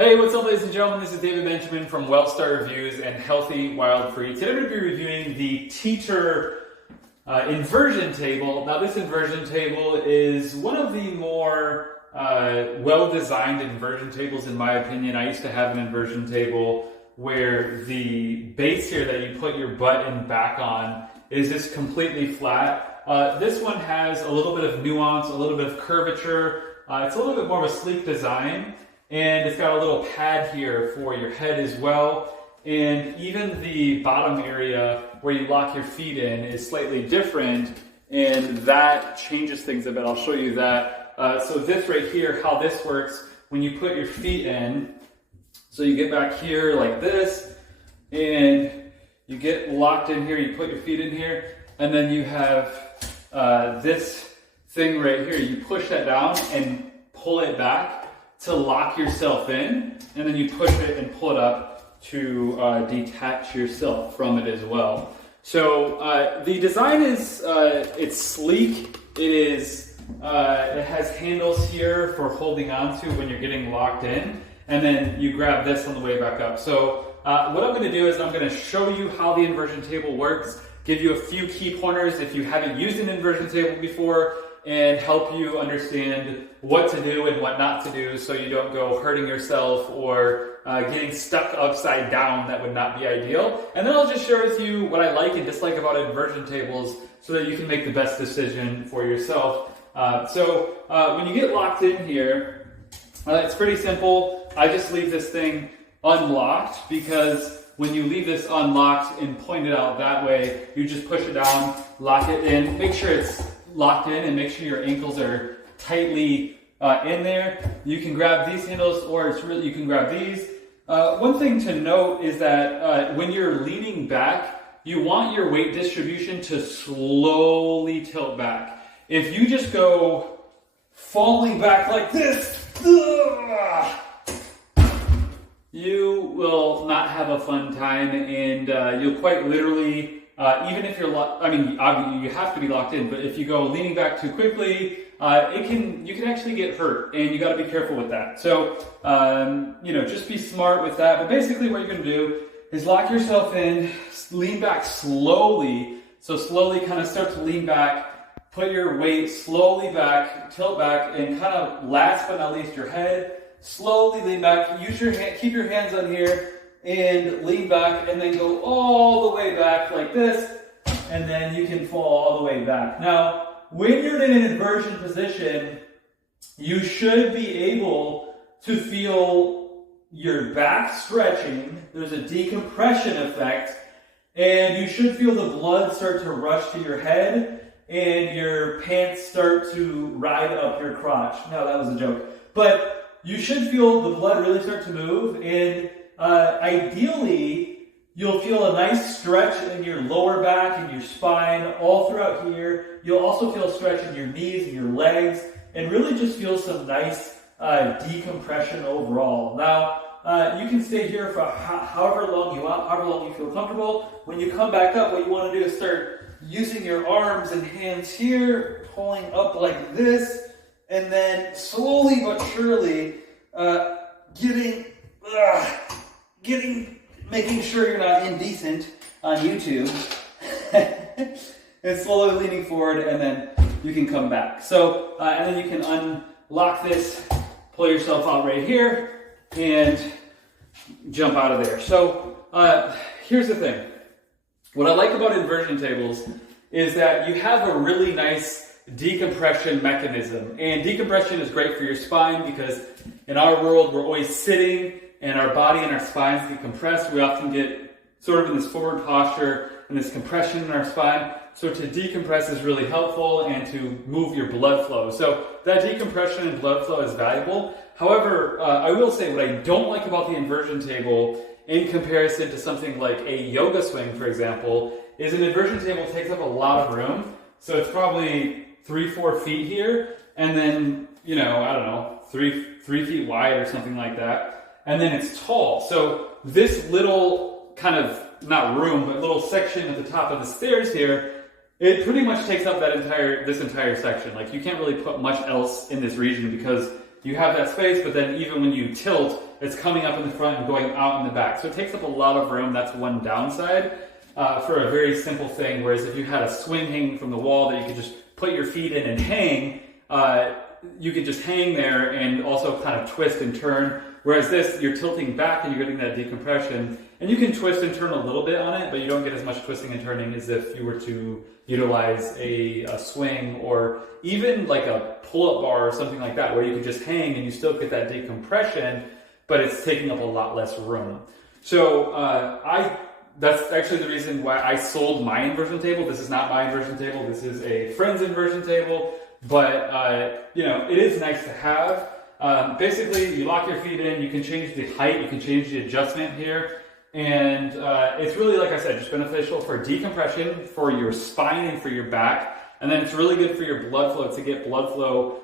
Hey, what's up, ladies and gentlemen? This is David Benjamin from WellStar Reviews and Healthy Wild Free. Today I'm going to be reviewing the Teeter Inversion Table. Now, this inversion table is one of the more well-designed inversion tables, in my opinion. I used to have an inversion table where the base here that you put your butt and back on is just completely flat. This one has a little bit of nuance, a little bit of curvature. It's a little bit more of a sleek design. And it's got a little pad here for your head as well. And even the bottom area where you lock your feet in is slightly different, and that changes things a bit. I'll show you that. So this right here, how this works, when you put your feet in, so you get back here like this, and you get locked in here, you put your feet in here, and then you have this thing right here. You push that down and pull it back to lock yourself in, and then you push it and pull it up to detach yourself from it as well. So the design is it's sleek. It has handles here for holding on to when you're getting locked in, and then you grab this on the way back up. So what I'm going to do is I'm going to show you how the inversion table works, give you a few key pointers if you haven't used an inversion table before, and help you understand what to do and what not to do so you don't go hurting yourself or getting stuck upside down. That would not be ideal. And then I'll just share with you what I like and dislike about inversion tables so that you can make the best decision for yourself. When you get locked in here, it's pretty simple. I just leave this thing unlocked, because when you leave this unlocked and point it out that way, you just push it down, lock it in, make sure it's locked in, and make sure your ankles are tightly in there. You can grab these handles, or you can grab these. One thing to note is that when you're leaning back, you want your weight distribution to slowly tilt back. If you just go falling back like this, you will not have a fun time, and you'll quite literally, even if you're locked, I mean, obviously you have to be locked in, but if you go leaning back too quickly, you can actually get hurt, and you got to be careful with that. So, just be smart with that. But basically what you're going to do is lock yourself in, lean back slowly. So slowly kind of start to lean back, put your weight slowly back, tilt back, and kind of last but not least your head, slowly lean back. Use your hand, keep your hands on here, and lean back, and then go all the way back like this, and then you can fall all the way back. Now, when you're in an inversion position, you should be able to feel your back stretching. There's a decompression effect, and you should feel the blood start to rush to your head, and your pants start to ride up your crotch. No, that was a joke. But you should feel the blood really start to move, and ideally, you'll feel a nice stretch in your lower back and your spine all throughout here. You'll also feel a stretch in your knees and your legs, and really just feel some nice decompression overall. Now, you can stay here for however long you want, however long you feel comfortable. When you come back up, what you want to do is start using your arms and hands here, pulling up like this, and then slowly but surely making sure you're not indecent on YouTube, and slowly leaning forward, and then you can come back. So, and then you can unlock this, pull yourself out right here, and jump out of there. So, here's the thing. What I like about inversion tables is that you have a really nice decompression mechanism. And decompression is great for your spine, because in our world, we're always sitting, and our body and our spines get compressed. We often get sort of in this forward posture and this compression in our spine. So to decompress is really helpful, and to move your blood flow. So that decompression and blood flow is valuable. However, I will say what I don't like about the inversion table in comparison to something like a yoga swing, for example, is an inversion table takes up a lot of room. So it's probably 3-4 feet here, and then, I don't know, 3 feet wide or something like that. And then it's tall. So this little kind of, not room, but little section at the top of the stairs here, it pretty much takes up this entire section. Like, you can't really put much else in this region, because you have that space, but then even when you tilt, that's coming up in the front and going out in the back. So it takes up a lot of room. That's one downside for a very simple thing. Whereas if you had a swing hanging from the wall that you could just put your feet in and hang, you could just hang there and also kind of twist and turn. Whereas this, you're tilting back and you're getting that decompression. And you can twist and turn a little bit on it, but you don't get as much twisting and turning as if you were to utilize a swing or even like a pull-up bar or something like that, where you can just hang and you still get that decompression, but it's taking up a lot less room. So that's actually the reason why I sold my inversion table. This is not my inversion table. This is a friend's inversion table, but it is nice to have. Basically, you lock your feet in, you can change the height, you can change the adjustment here. And it's really, like I said, just beneficial for decompression, for your spine and for your back. And then it's really good for your blood flow, to get blood flow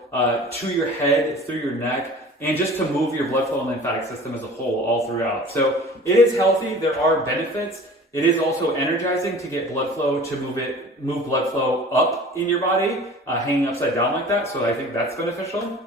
to your head, through your neck, and just to move your blood flow and lymphatic system as a whole all throughout. So it is healthy. There are benefits. It is also energizing to get blood flow, to move blood flow up in your body, hanging upside down like that. So I think that's beneficial.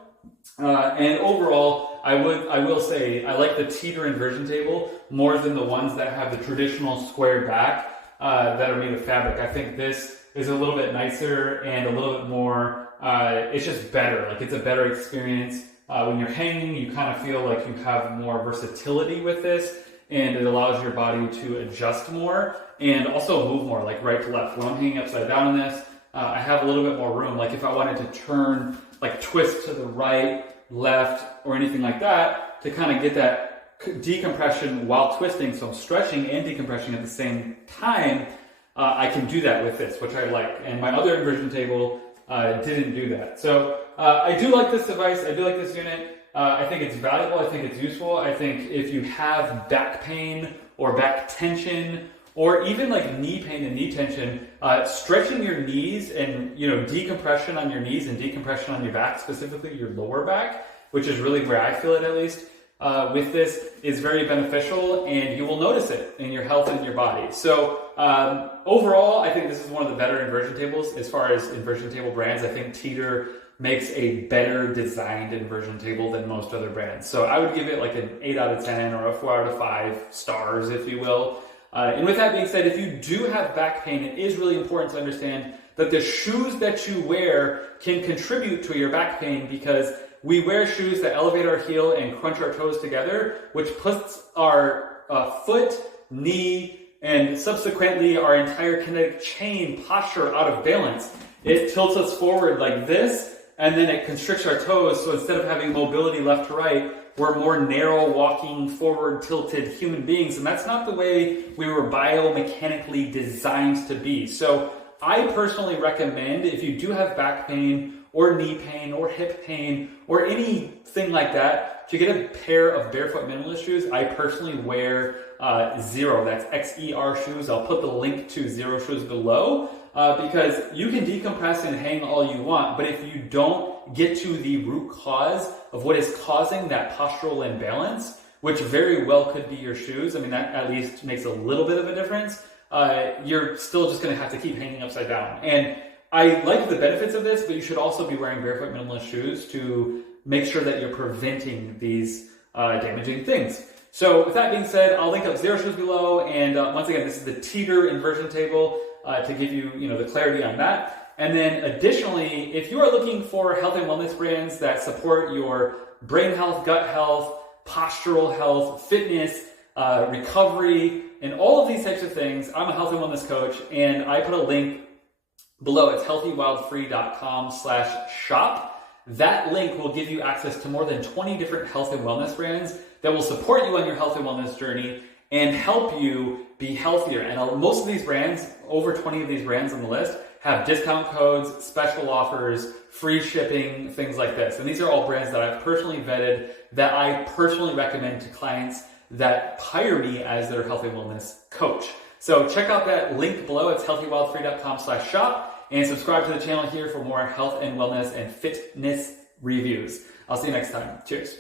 And overall, I will say I like the Teeter Inversion Table more than the ones that have the traditional square back that are made of fabric. I think this is a little bit nicer and a little bit more, it's just better. Like, it's a better experience. When you're hanging, you kind of feel like you have more versatility with this, and it allows your body to adjust more and also move more, like right to left. When I'm hanging upside down in this, I have a little bit more room. Like if I wanted to turn, like twist to the right, left, or anything like that, to kind of get that decompression while twisting, so I'm stretching and decompression at the same time, I can do that with this, which I like. And my other inversion table didn't do that. So I do like this device. I do like this unit. I think it's valuable. I think it's useful. I think if you have back pain or back tension, or even like knee pain and knee tension, stretching your knees and decompression on your knees and decompression on your back, specifically your lower back, which is really where I feel it at least, with this is very beneficial, and you will notice it in your health and in your body. So overall, I think this is one of the better inversion tables. As far as inversion table brands, I think Teeter makes a better designed inversion table than most other brands. So I would give it like an 8 out of 10 or a 4 out of 5 stars, if you will. And with that being said, if you do have back pain, it is really important to understand that the shoes that you wear can contribute to your back pain, because we wear shoes that elevate our heel and crunch our toes together, which puts our foot, knee, and subsequently our entire kinetic chain posture out of balance. It tilts us forward like this, and then it constricts our toes. So instead of having mobility left to right, we're more narrow walking, forward tilted human beings. And that's not the way we were biomechanically designed to be. So I personally recommend, if you do have back pain or knee pain or hip pain or anything like that, to get a pair of barefoot minimalist shoes. I personally wear Zero, that's XER shoes. I'll put the link to Zero shoes below, because you can decompress and hang all you want, but if you don't get to the root cause of what is causing that postural imbalance, which very well could be your shoes, I mean, that at least makes a little bit of a difference, you're still just going to have to keep hanging upside down. And I like the benefits of this, but you should also be wearing barefoot minimalist shoes to make sure that you're preventing these damaging things. So with that being said, I'll link up Zero shoes below, and once again, this is the Teeter Inversion Table to give you, the clarity on that. And then additionally, if you are looking for health and wellness brands that support your brain health, gut health, postural health, fitness, recovery, and all of these types of things, I'm a health and wellness coach, and I put a link below. It's healthywildfree.com/shop. That link will give you access to more than 20 different health and wellness brands that will support you on your health and wellness journey and help you be healthier. And most of these brands, over 20 of these brands on the list, have discount codes, special offers, free shipping, things like this. And these are all brands that I've personally vetted, that I personally recommend to clients that hire me as their health and wellness coach. So check out that link below. It's healthywildfree.com/shop. And subscribe to the channel here for more health and wellness and fitness reviews. I'll see you next time. Cheers.